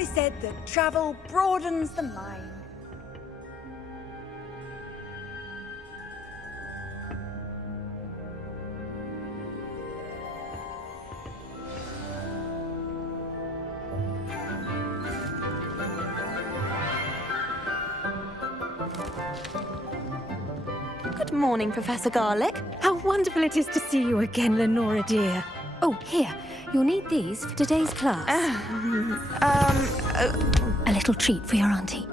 always said that travel broadens the mind. Good morning, Professor Garlic. How wonderful it is to see you again, Lenora dear. Oh, here, you'll need these for today's class. A little treat for your auntie.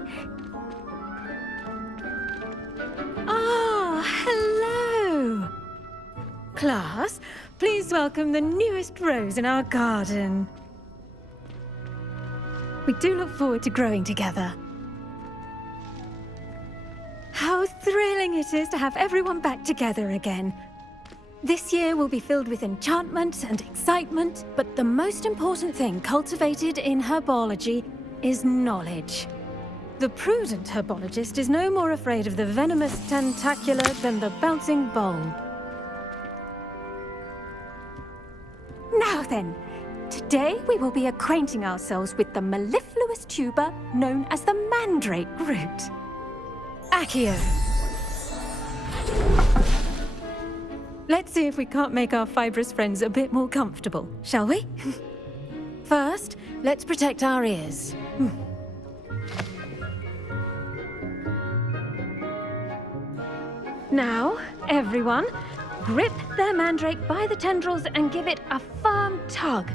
Ah, hello. Class, please welcome the newest rose in our garden. We do look forward to growing together. How thrilling it is to have everyone back together again. This year will be filled with enchantment and excitement, but the most important thing cultivated in herbology is knowledge. The prudent herbologist is no more afraid of the venomous tentacula than the bouncing bulb. Now then, today we will be acquainting ourselves with the mellifluous tuber known as the mandrake root. Accio. Let's see if we can't make our fibrous friends a bit more comfortable, shall we? First, let's protect our ears. Now, everyone, grip their mandrake by the tendrils and give it a firm tug.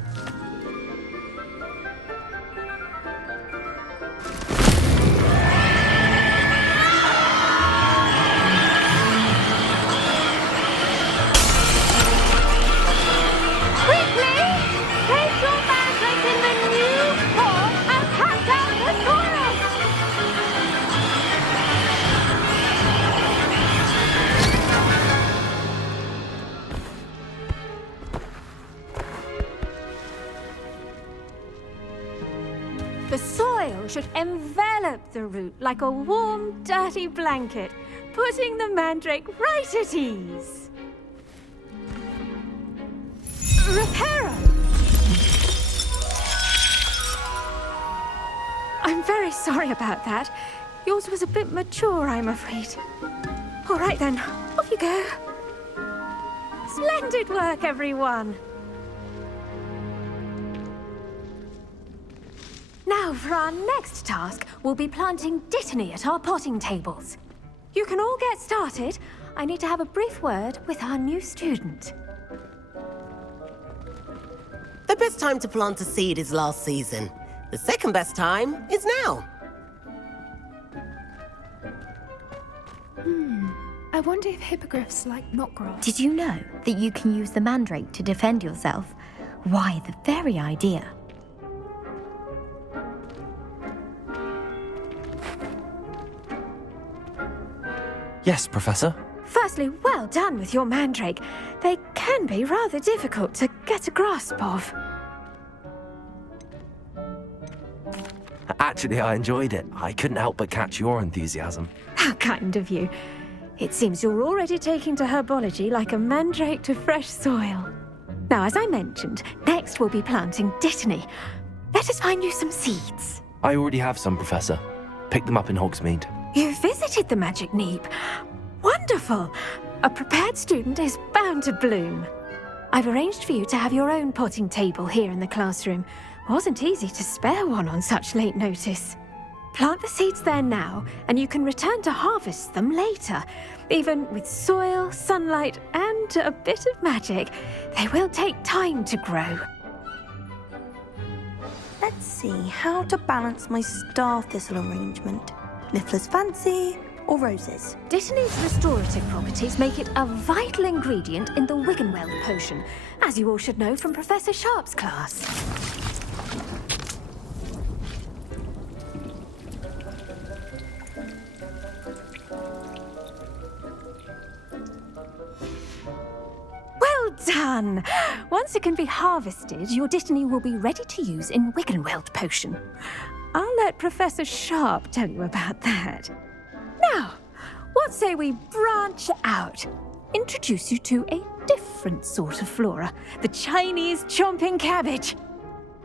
The soil should envelop the root like a warm, dirty blanket, putting the mandrake right at ease. Reparo! I'm very sorry about that. Yours was a bit mature, I'm afraid. All right then, off you go. Splendid work, everyone. Now, for our next task, we'll be planting dittany at our potting tables. You can all get started. I need to have a brief word with our new student. The best time to plant a seed is last season. The second best time is now. I wonder if hippogriffs like knotgrass. Did you know that you can use the mandrake to defend yourself? Why, the very idea. Yes, Professor. Firstly, well done with your mandrake. They can be rather difficult to get a grasp of. Actually, I enjoyed it. I couldn't help but catch your enthusiasm. How kind of you. It seems you're already taking to herbology like a mandrake to fresh soil. Now, as I mentioned, next we'll be planting dittany. Let us find you some seeds. I already have some, Professor. Picked them up in Hogsmeade. You visited the Magic Neep. Wonderful! A prepared student is bound to bloom. I've arranged for you to have your own potting table here in the classroom. Wasn't easy to spare one on such late notice. Plant the seeds there now, and you can return to harvest them later. Even with soil, sunlight, and a bit of magic, they will take time to grow. Let's see how to balance my star thistle arrangement. Niffler's fancy or roses? Dittany's restorative properties make it a vital ingredient in the Wiggenweld potion, as you all should know from Professor Sharp's class. Well done! Once it can be harvested, your dittany will be ready to use in Wiggenweld potion. I'll let Professor Sharp tell you about that. Now, what say we branch out? Introduce you to a different sort of flora, the Chinese chomping cabbage.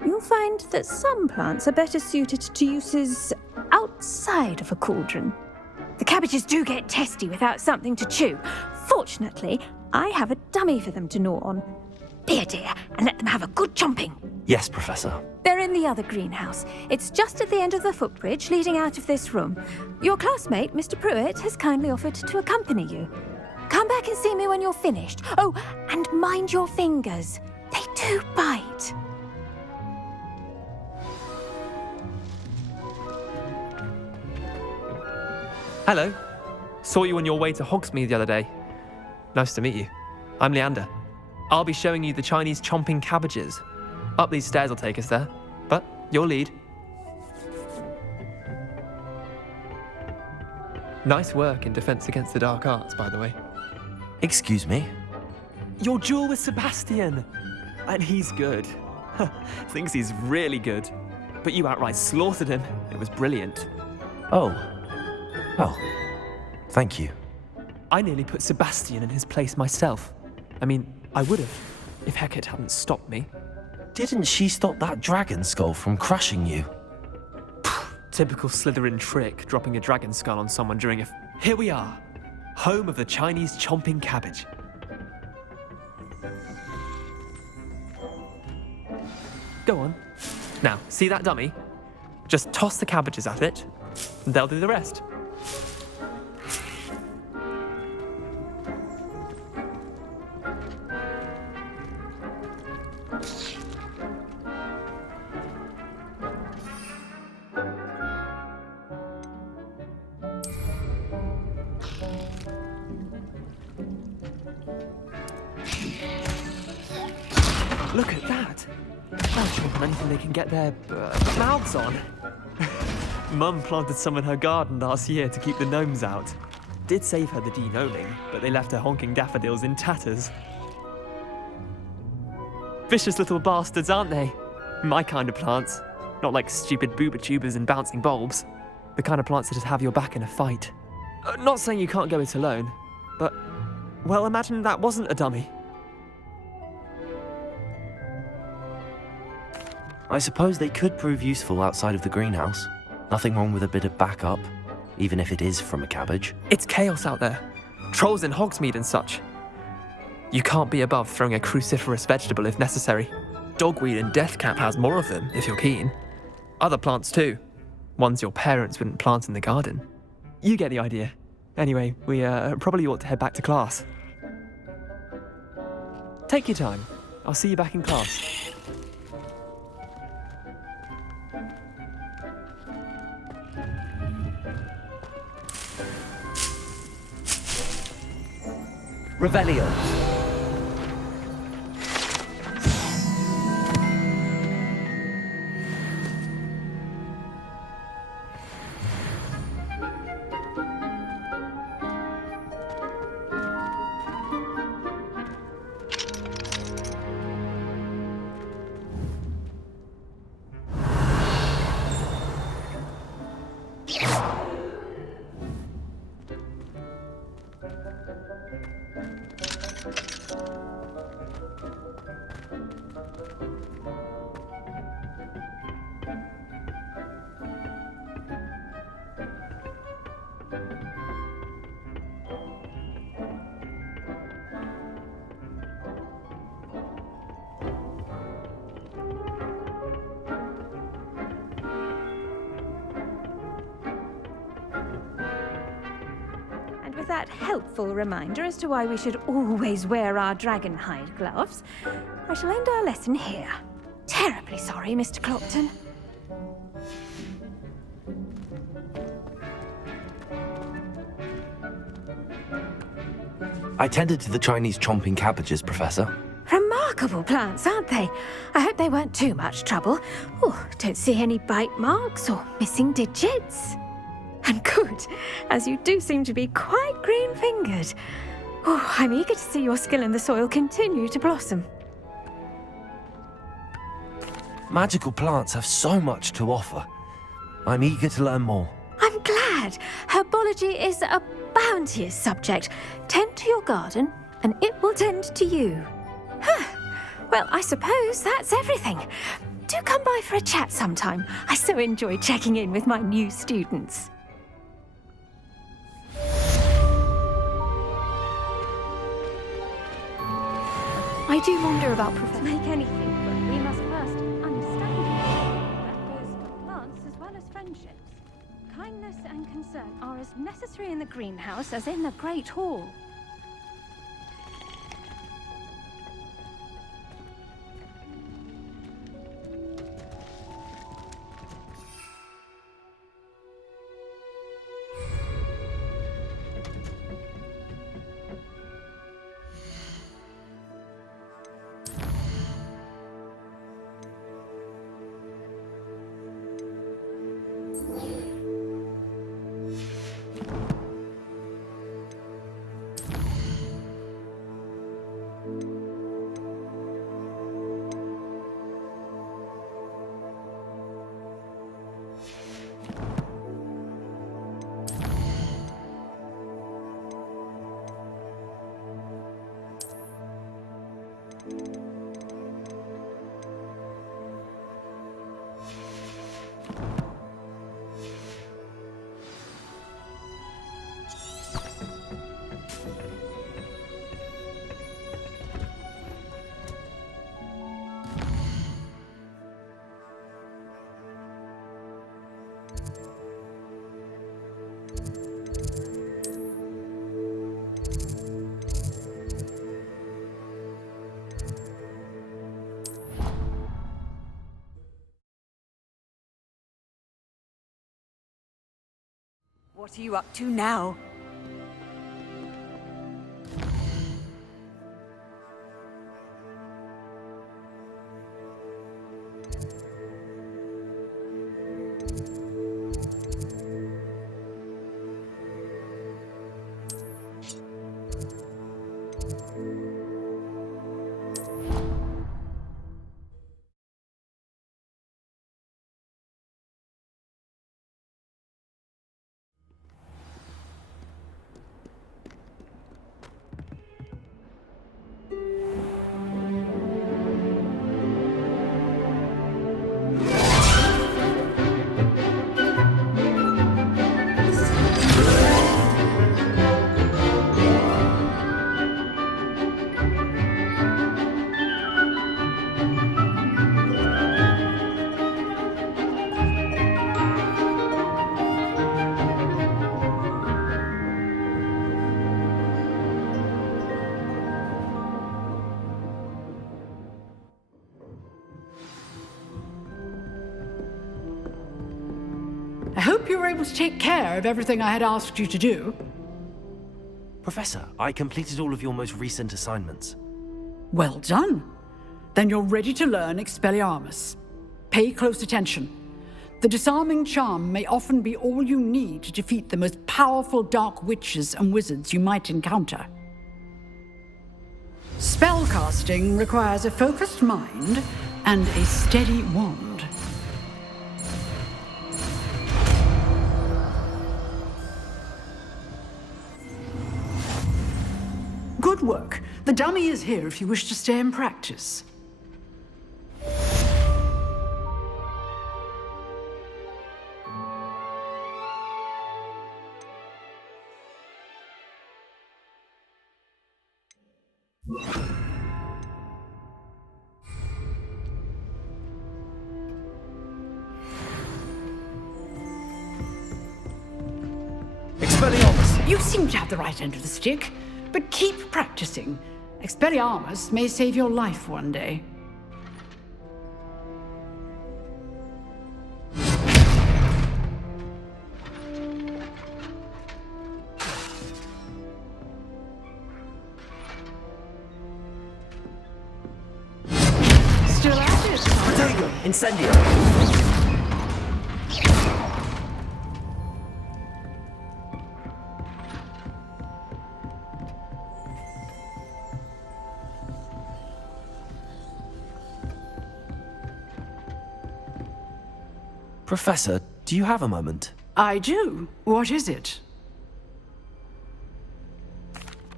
you'll find that some plants are better suited to uses outside of a cauldron. The cabbages do get testy without something to chew. Fortunately, I have a dummy for them to gnaw on. Be a dear and let them have a good chomping. Yes, Professor. They're in the other greenhouse. It's just at the end of the footbridge leading out of this room. Your classmate, Mr. Pruitt, has kindly offered to accompany you. Come back and see me when you're finished. Oh, and mind your fingers. They do bite. Hello. Saw you on your way to Hogsmeade the other day. Nice to meet you. I'm Leander. I'll be showing you the Chinese chomping cabbages. Up these stairs will take us there, but your lead. Nice work in Defense Against the Dark Arts, by the way. Excuse me? Your duel with Sebastian! And he's good. Thinks he's really good. But you outright slaughtered him. It was brilliant. Oh. Well, thank you. I nearly put Sebastian in his place myself. I mean, I would have, if Hecate hadn't stopped me. Didn't she stop that dragon skull from crushing you? Typical Slytherin trick, dropping a dragon skull on someone during a... Here we are, home of the Chinese chomping cabbage. Go on. Now, see that dummy? Just toss the cabbages at it, and they'll do the rest. Look at that! They'll chomp on anything they can get their mouths on. Mum planted some in her garden last year to keep the gnomes out. Did save her the de-gnoming, but they left her honking daffodils in tatters. Vicious little bastards, aren't they? My kind of plants. Not like stupid booba tubers and bouncing bulbs. The kind of plants that just have your back in a fight. Not saying you can't go it alone, but... well, imagine that wasn't a dummy. I suppose they could prove useful outside of the greenhouse. Nothing wrong with a bit of backup, even if it is from a cabbage. It's chaos out there. Trolls in Hogsmeade and such. You can't be above throwing a cruciferous vegetable if necessary. Dogweed and deathcap has more of them, if you're keen. Other plants too. Ones your parents wouldn't plant in the garden. You get the idea. Anyway, we probably ought to head back to class. Take your time. I'll see you back in class. Revelio. That helpful reminder as to why we should always wear our dragon hide gloves, I shall end our lesson here. Terribly sorry, Mr. Clopton. I tended to the Chinese chomping cabbages, Professor. Remarkable plants, aren't they? I hope they weren't too much trouble. Oh, don't see any bite marks or missing digits. And good, as you do seem to be quite green-fingered. Oh, I'm eager to see your skill in the soil continue to blossom. Magical plants have so much to offer. I'm eager to learn more. I'm glad. Herbology is a bounteous subject. Tend to your garden, and it will tend to you. Well, I suppose that's everything. do come by for a chat sometime. I so enjoy checking in with my new students. I do wonder about Professor. Like anything, but we must first understand it. That goes for plants as well as friendships. Kindness and concern are as necessary in the greenhouse as in the Great Hall. What are you up to now? I hope you were able to take care of everything I had asked you to do. Professor, I completed all of your most recent assignments. Well done. Then you're ready to learn Expelliarmus. Pay close attention. The disarming charm may often be all you need to defeat the most powerful dark witches and wizards you might encounter. Spellcasting requires a focused mind and a steady wand. Good work. The dummy is here if you wish to stay and practice. Expelliarmus! You seem to have the right end of the stick, but keep practicing. Expelliarmus may save your life one day. Still at it? Protego! Incendio! Professor, do you have a moment? I do. What is it?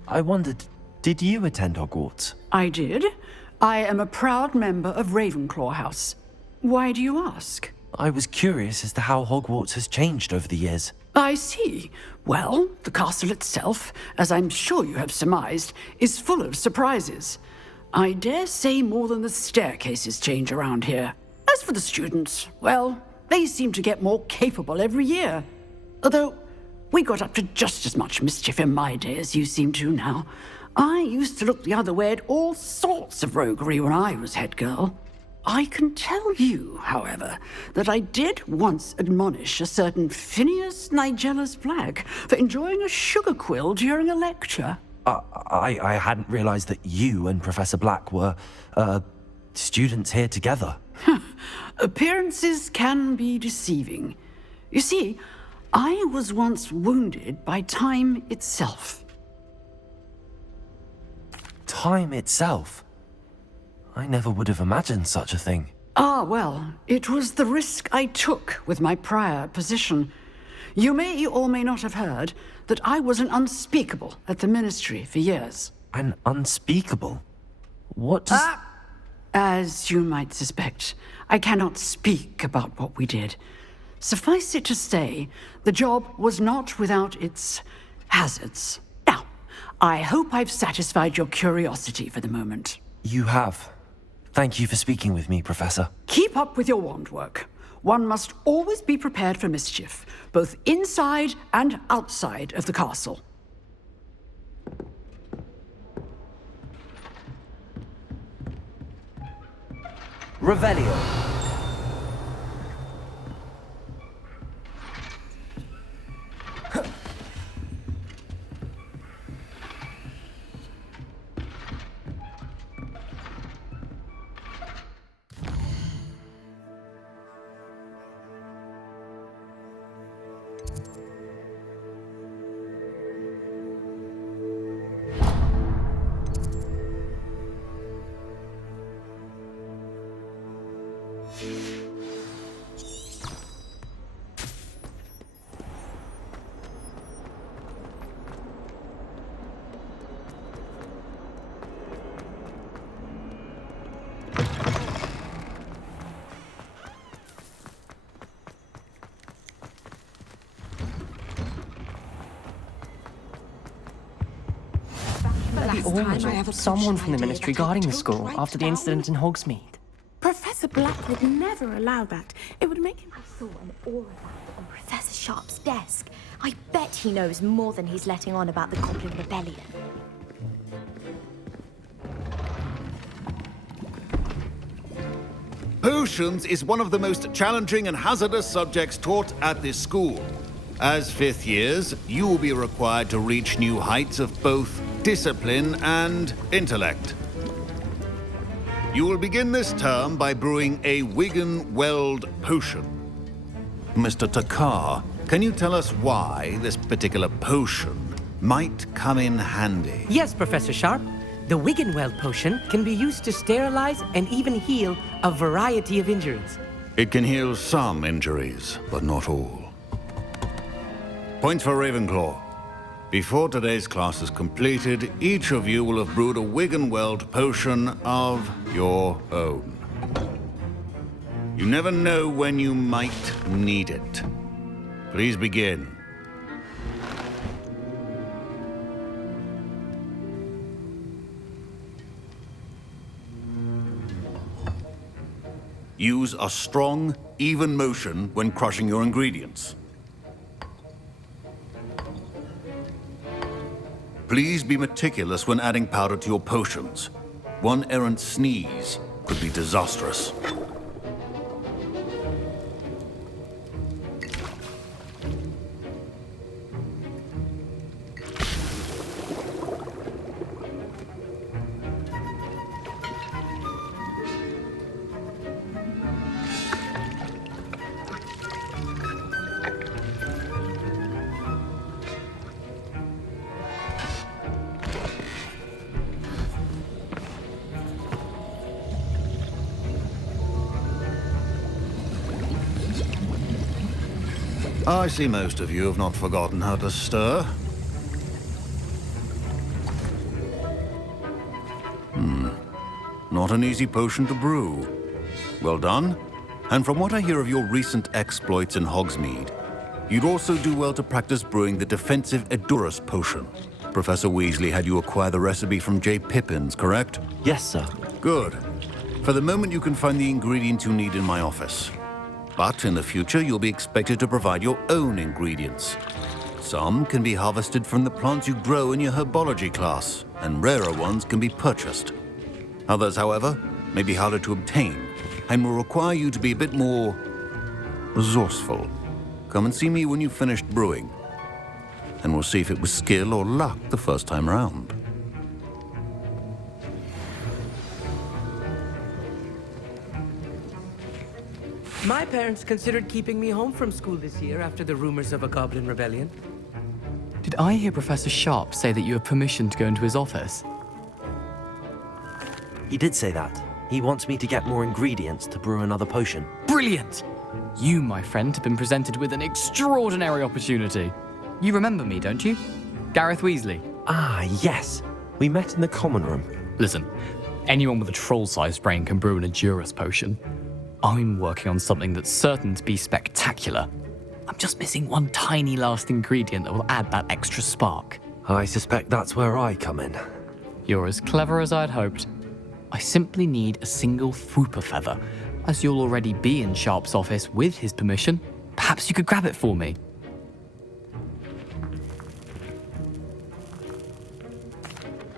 I wondered, did you attend Hogwarts? I did. I am a proud member of Ravenclaw House. Why do you ask? I was curious as to how Hogwarts has changed over the years. I see. Well, the castle itself, as I'm sure you have surmised, is full of surprises. I dare say more than the staircases change around here. As for the students, well, they seem to get more capable every year. Although, we got up to just as much mischief in my day as you seem to now. I used to look the other way at all sorts of roguery when I was head girl. I can tell you, however, that I did once admonish a certain Phineas Nigellus Black for enjoying a sugar quill during a lecture. I hadn't realized that you and Professor Black were, students here together. Appearances can be deceiving. You see, I was once wounded by time itself. Time itself? I never would have imagined such a thing. Ah, well, it was the risk I took with my prior position. You may or may not have heard that I was an unspeakable at the Ministry for years. An unspeakable? What does... As you might suspect, I cannot speak about what we did. Suffice it to say, the job was not without its hazards. Now, I hope I've satisfied your curiosity for the moment. You have. Thank you for speaking with me, Professor. Keep up with your wand work. One must always be prepared for mischief, both inside and outside of the castle. Revelio. Someone from the Ministry guarding the school after the incident in Hogsmeade. Professor Black would never allow that. It would make him... I saw an aura bag on Professor Sharp's desk. I bet he knows more than he's letting on about the Goblin Rebellion. Potions is one of the most challenging and hazardous subjects taught at this school. As fifth years, you will be required to reach new heights of both discipline and intellect. You will begin this term by brewing a Wigan-Weld potion. Mr. Takar, can you tell us why this particular potion might come in handy? Yes, Professor Sharp. The Wigan-Weld potion can be used to sterilize and even heal a variety of injuries. It can heal some injuries, but not all. Points for Ravenclaw. Before today's class is completed, each of you will have brewed a Wigan-Weld potion of your own. You never know when you might need it. Please begin. Use a strong, even motion when crushing your ingredients. Please be meticulous when adding powder to your potions. One errant sneeze could be disastrous. I see most of you have not forgotten how to stir. Not an easy potion to brew. Well done. And from what I hear of your recent exploits in Hogsmeade, you'd also do well to practice brewing the defensive Edurus potion. Professor Weasley had you acquire the recipe from J. Pippins, correct? Yes, sir. Good. For the moment, you can find the ingredients you need in my office. But in the future, you'll be expected to provide your own ingredients. Some can be harvested from the plants you grow in your herbology class, and rarer ones can be purchased. Others, however, may be harder to obtain, and will require you to be a bit more resourceful. Come and see me when you've finished brewing, and we'll see if it was skill or luck the first time round. My parents considered keeping me home from school this year after the rumors of a goblin rebellion. Did I hear Professor Sharp say that you have permission to go into his office? He did say that. He wants me to get more ingredients to brew another potion. Brilliant! You, my friend, have been presented with an extraordinary opportunity. You remember me, don't you? Gareth Weasley. Ah, yes. We met in the common room. Listen, anyone with a troll-sized brain can brew an Edurus potion. I'm working on something that's certain to be spectacular. I'm just missing one tiny last ingredient that will add that extra spark. I suspect that's where I come in. You're as clever as I'd hoped. I simply need a single Fwooper feather. As you'll already be in Sharp's office with his permission, perhaps you could grab it for me.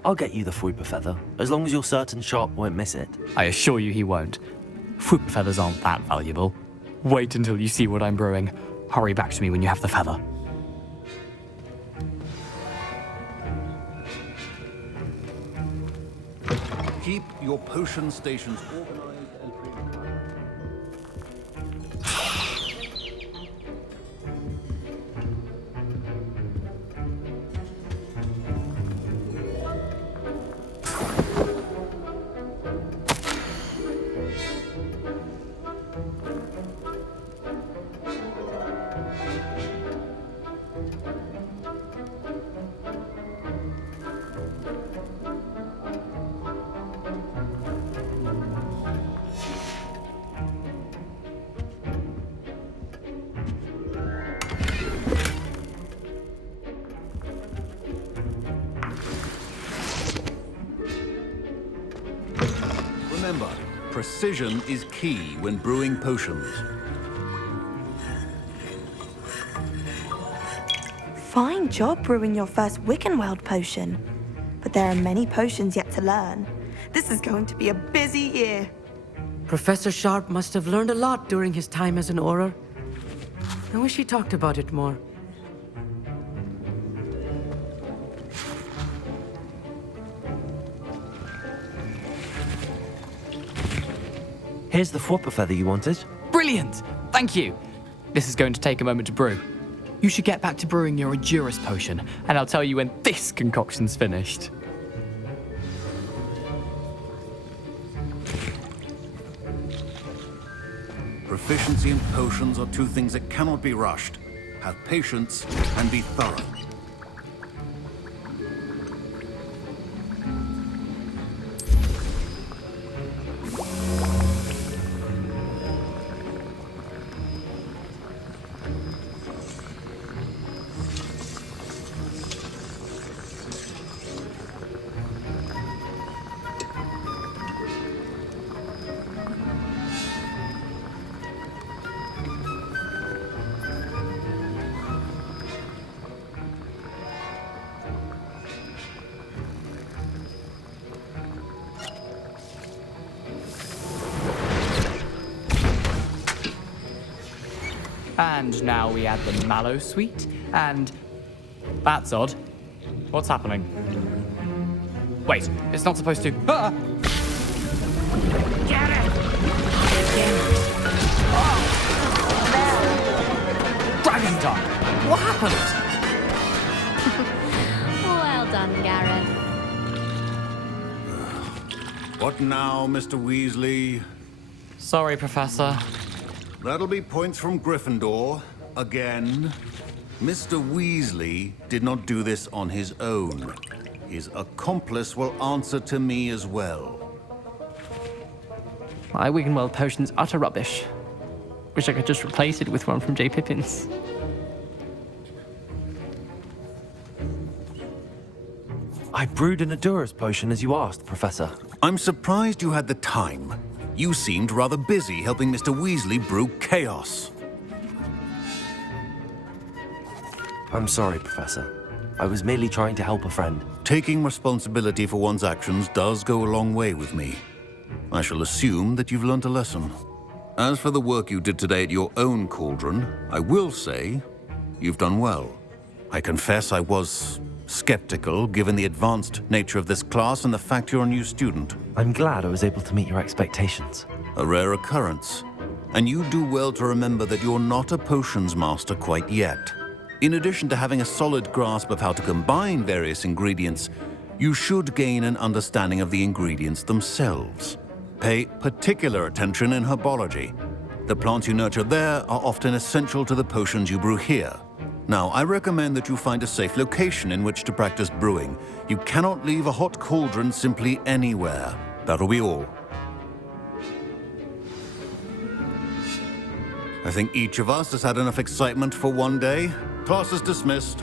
I'll get you the Fwooper feather, as long as you're certain Sharp won't miss it. I assure you he won't. Fwooper feathers aren't that valuable. Wait until you see what I'm brewing. Hurry back to me when you have the feather. Keep your potion stations organized and trained. Remember, precision is key when brewing potions. Fine job brewing your first Wiccanweld potion. But there are many potions yet to learn. This is going to be a busy year. Professor Sharp must have learned a lot during his time as an Auror. I wish he talked about it more. Here's the Fwooper feather you wanted. Brilliant! Thank you! This is going to take a moment to brew. You should get back to brewing your Edurus potion, and I'll tell you when this concoction's finished. Proficiency in potions are two things that cannot be rushed. Have patience and be thorough. And now we add the mallow sweet, and... That's odd. What's happening? Wait, it's not supposed to... Ah! Get it! Dragon Tongue! What happened? Well done, Gareth. What now, Mr. Weasley? Sorry, Professor. That'll be points from Gryffindor. Again. Mr. Weasley did not do this on his own. His accomplice will answer to me as well. My Wiggenweld potion's utter rubbish. Wish I could just replace it with one from J. Pippin's. I brewed an Adurus potion as you asked, Professor. I'm surprised you had the time. You seemed rather busy helping Mr. Weasley brew chaos. I'm sorry, Professor. I was merely trying to help a friend. Taking responsibility for one's actions does go a long way with me. I shall assume that you've learnt a lesson. As for the work you did today at your own cauldron, I will say you've done well. I confess I was skeptical, given the advanced nature of this class and the fact you're a new student. I'm glad I was able to meet your expectations. A rare occurrence. And you do well to remember that you're not a potions master quite yet. In addition to having a solid grasp of how to combine various ingredients, you should gain an understanding of the ingredients themselves. Pay particular attention in herbology. The plants you nurture there are often essential to the potions you brew here. Now, I recommend that you find a safe location in which to practice brewing. You cannot leave a hot cauldron simply anywhere. That'll be all. I think each of us has had enough excitement for one day. Class is dismissed.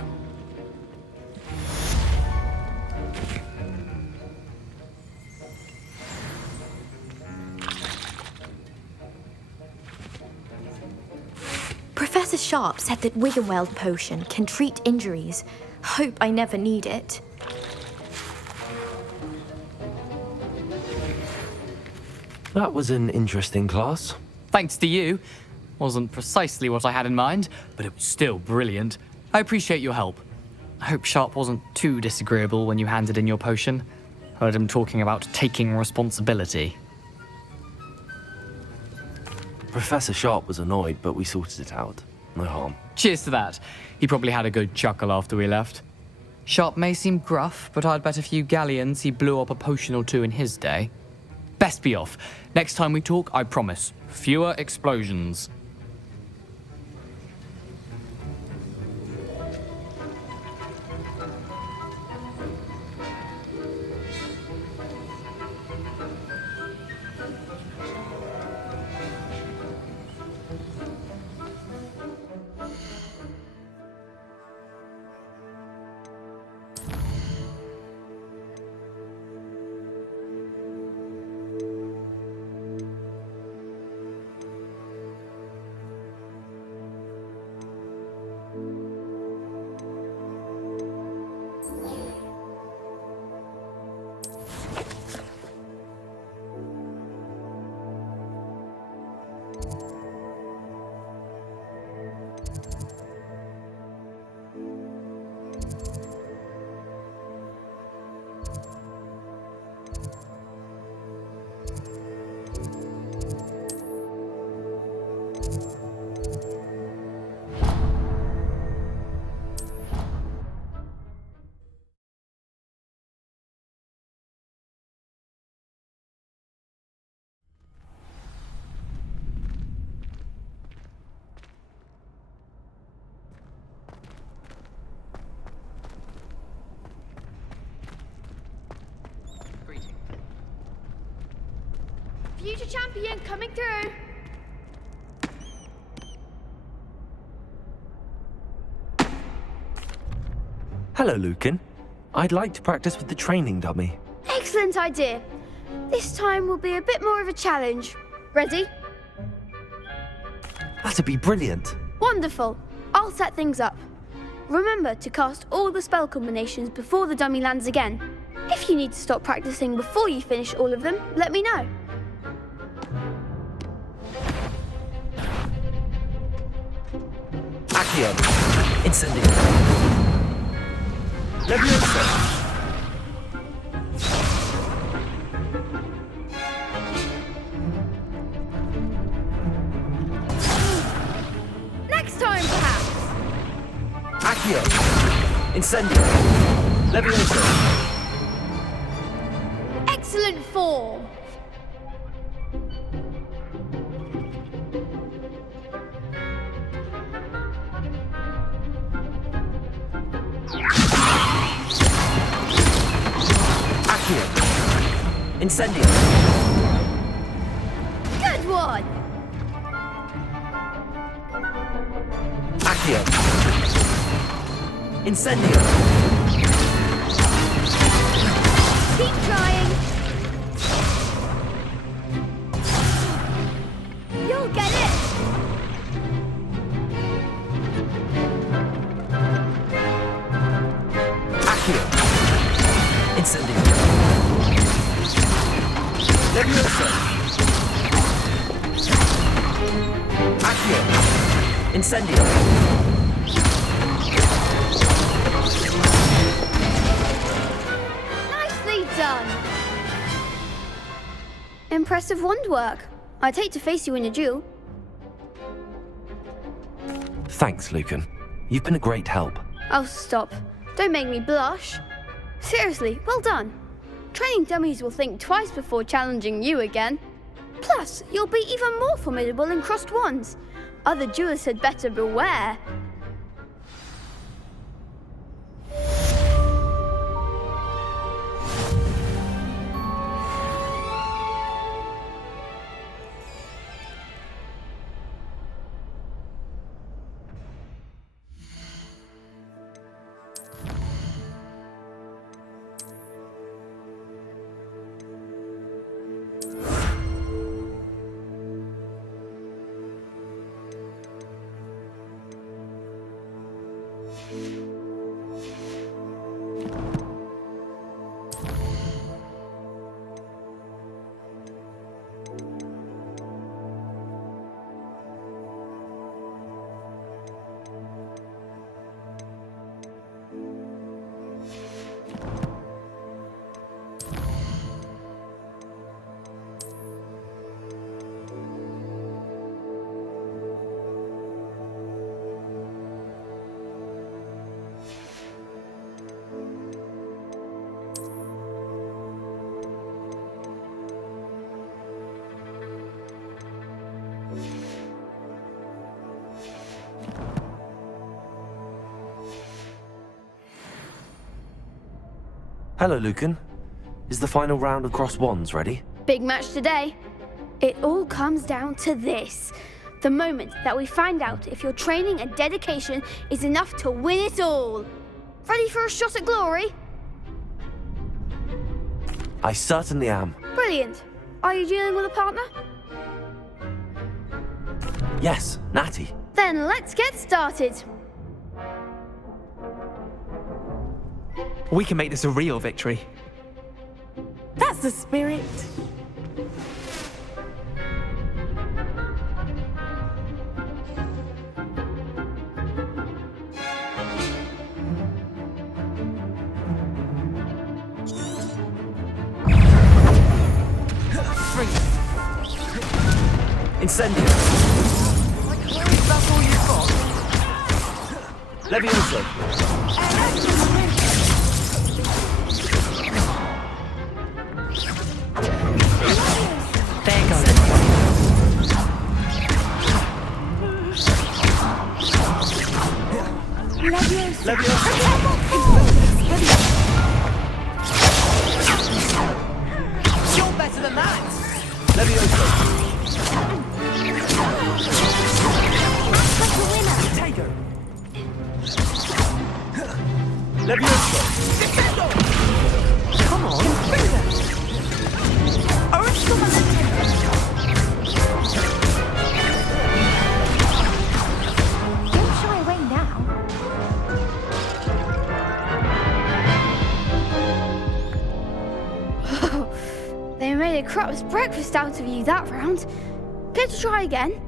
Professor Sharp said that Wiggenweld potion can treat injuries. Hope I never need it. That was an interesting class. Thanks to you. Wasn't precisely what I had in mind, but it was still brilliant. I appreciate your help. I hope Sharp wasn't too disagreeable when you handed in your potion. Heard him talking about taking responsibility. Professor Sharp was annoyed, but we sorted it out. No harm. Cheers to that. He probably had a good chuckle after we left. Sharp may seem gruff, but I'd bet a few galleons he blew up a potion or two in his day. Best be off. Next time we talk, I promise, fewer explosions. Future champion coming through. Hello, Lucan. I'd like to practice with the training dummy. Excellent idea. This time will be a bit more of a challenge. Ready? That'd be brilliant. Wonderful. I'll set things up. Remember to cast all the spell combinations before the dummy lands again. If you need to stop practicing before you finish all of them, let me know. Accio. Incendio. Leviosa. Next time, perhaps. Accio. Incendio. Leviosa. Excellent form. Incendio. Good one. Accio. Incendio. Keep trying. You'll get it. Accio. Incendio. Leviosa. Accio. Incendio. Nicely done. Impressive wand work. I'd hate to face you in a duel. Thanks, Lucan. You've been a great help. Oh, stop. Don't make me blush. Seriously, well done. Training dummies will think twice before challenging you again. Plus, you'll be even more formidable in crossed wands. Other duelists had better beware. Hello, Lucan. Is the final round of crossed wands ready? Big match today. It all comes down to this. The moment that we find out if your training and dedication is enough to win it all. Ready for a shot at glory? I certainly am. Brilliant. Are you dealing with a partner? Yes, Natty. Then let's get started. We can make this a real victory. That's the spirit. Incendio. That's all you've got? Leviosa. There goes. Leviosa. You're better than that. Leviosa. Tiger. Leviosa. Come on. Don't shy away now. They made a crap's breakfast out of you that round. Care to try again?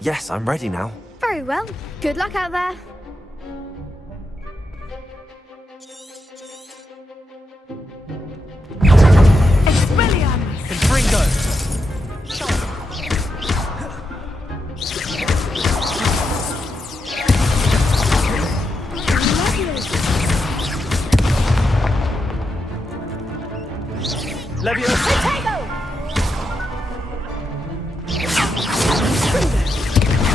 Yes, I'm ready now. Very well. Good luck out there. Confringo. Leviosa.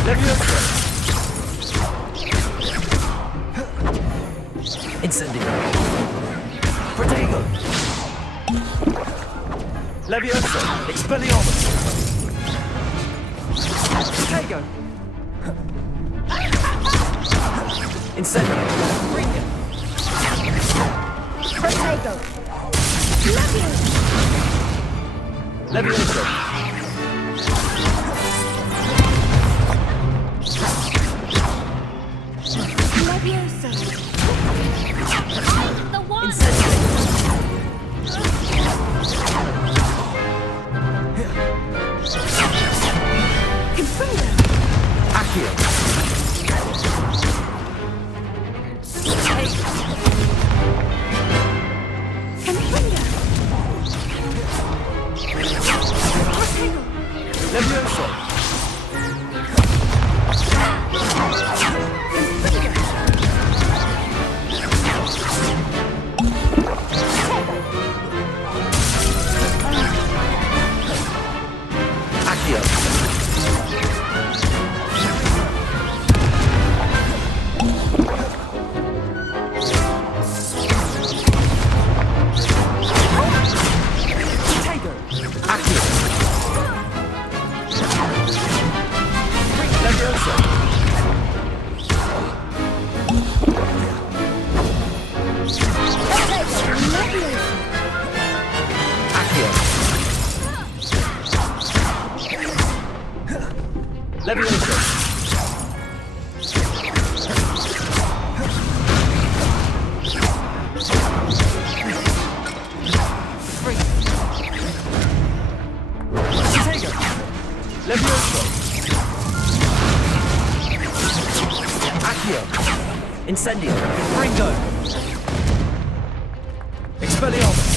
Leviosa. Incendio. Protego. Leviosa. Expelliarmus. Protego. Incendio. Protego. Levioso. Levioso. The one. Accio. Levioso. Accio. Accio. Levioso. Accio. Levioso. Levioso. Accio. Incendio. Ringo. Expelliarmus.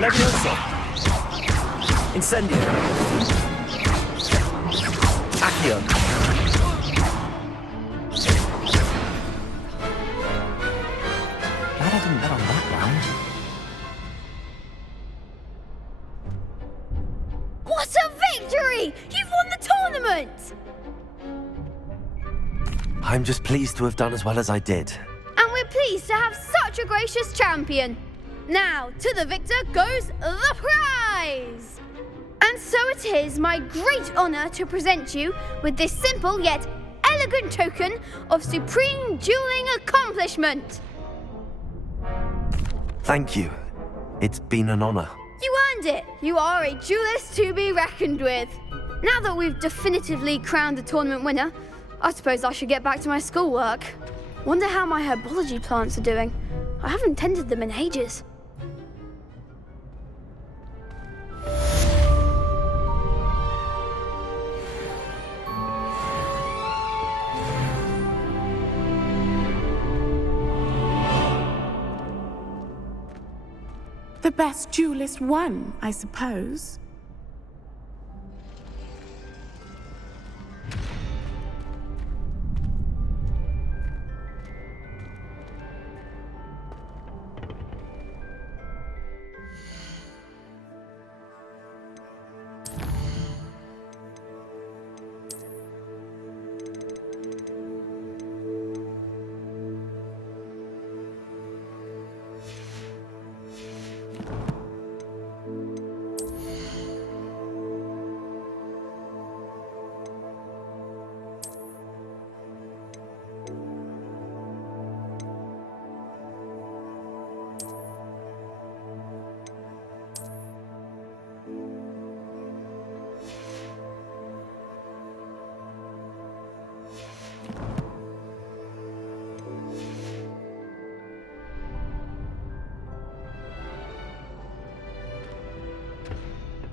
Levioso. Incendio. Accio. Glad I didn't bet on that round. What a victory! You've won the tournament! I'm just pleased to have done as well as I did. And we're pleased to have such a gracious champion. Now, to the victor goes the prize! And so it is my great honour to present you with this simple yet elegant token of supreme dueling accomplishment. Thank you. It's been an honor. You earned it. You are a duelist to be reckoned with. Now that we've definitively crowned the tournament winner, I suppose I should get back to my schoolwork. Wonder how my herbology plants are doing. I haven't tended them in ages. The best duelist won, I suppose.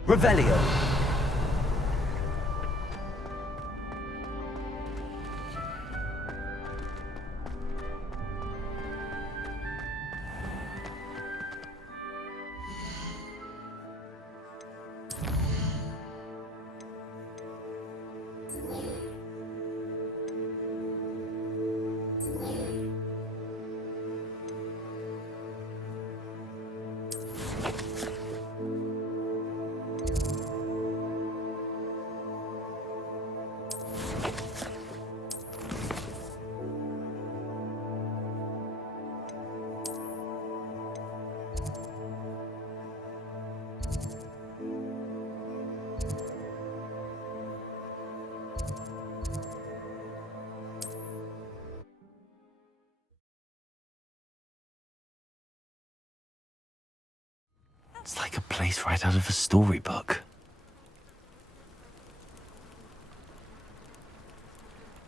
Revelio. It's like a place right out of a storybook.